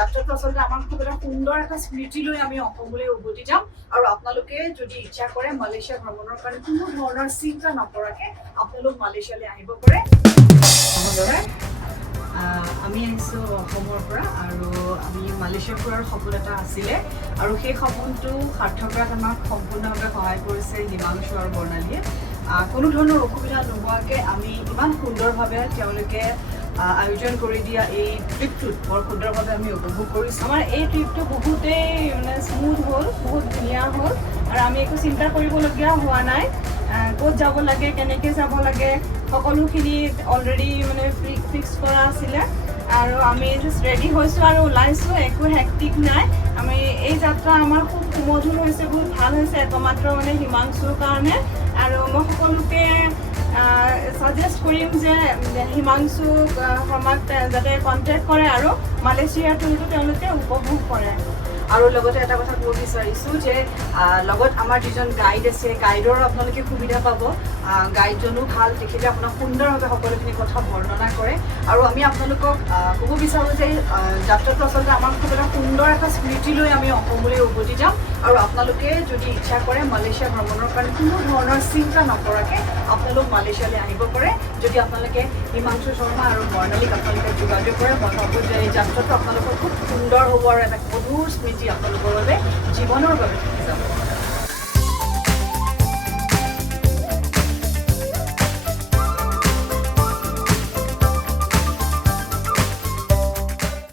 যাত্ৰাটো আচলতে আমাৰ খুব এটা সুন্দৰ এটা স্মৃতি লৈ আমি অসমলৈ উভতি যাম আৰু আপোনালোকে যদি ইচ্ছা কৰে মালয়েছিয়া ভ্ৰমণৰ কাৰণে কোনো ধৰণৰ চিন্তা নকৰাকে আপোনালোক মালয়েছিয়ালৈ আহিব পাৰে। আমি আহিছোঁ অসমৰ পৰা আৰু আমি মালয়েছিয়া ফুৰাৰ সপোন এটা আছিলে আৰু সেই সপোনটো সাৰ্থক কৰাত আমাক সম্পূৰ্ণভাৱে সহায় কৰিছে হিমাংশু আৰু বৰ্ণালীয়ে। কোনো ধৰণৰ অসুবিধা নোহোৱাকৈ আমি ইমান সুন্দৰভাৱে তেওঁলোকে আয়োজন কৰি দিয়া এই ট্ৰিপটোত বৰ সুন্দৰভাৱে আমি উপভোগ কৰিছোঁ। আমাৰ এই ট্ৰিপটো বহুতেই মানে স্মুথ হ'ল, বহুত ধুনীয়া হ'ল আৰু আমি একো চিন্তা কৰিবলগীয়া হোৱা নাই। ক'ত যাব লাগে, কেনেকৈ যাব লাগে, সকলোখিনি অলৰেডি মানে ফিক্স কৰা আছিলে আৰু আমি জাষ্ট ৰেডি হৈছোঁ আৰু ওলাইছোঁ। একো হেক্টিক নাই। আমি এই যাত্ৰা আমাৰ খুব সুমধুৰ হৈছে, বহুত ভাল হৈছে একমাত্ৰ মানে হিমাংশুৰ কাৰণে। আৰু মই সকলোকে ছাজেষ্ট কৰিম যে হিমাংশুক আমাক যাতে কণ্টেক্ট কৰে আৰু মালয়েছিয়াৰ টুৰটো তেওঁলোকে উপভোগ কৰে। আৰু লগতে এটা কথা ক'ব বিচাৰিছোঁ যে লগত আমাৰ যিজন গাইড আছে, গাইডৰো আপোনালোকে সুবিধা পাব। গাইডজনো ভাল, তেখেতে আপোনাক সুন্দৰভাৱে সকলোখিনি কথা বৰ্ণনা কৰে আৰু আমি আপোনালোকক ক'ব বিচাৰোঁ যে যাত্ৰাটো আচলতে আমাৰ খুব এটা সুন্দৰ এটা স্মৃতি লৈ আমি অসমলৈ উভতি যাম আৰু আপোনালোকে যদি ইচ্ছা কৰে মালয়েছিয়া ভ্ৰমণৰ কাৰণে কোনো ধৰণৰ চিন্তা নকৰাকে আপোনালোক মালয়েছিয়ালৈ আহিব পাৰে। যদি আপোনালোকে হিমাংশু শৰ্মা আৰু বৰ্ণালীক আপোনালোকে যোগাযোগ কৰে, মই ভাবোঁ যে এই যাত্ৰাটো আপোনালোকৰ খুব সুন্দৰ হ'ব আৰু এটা মধুৰ স্মৃতি আপোনালোকৰ বাবে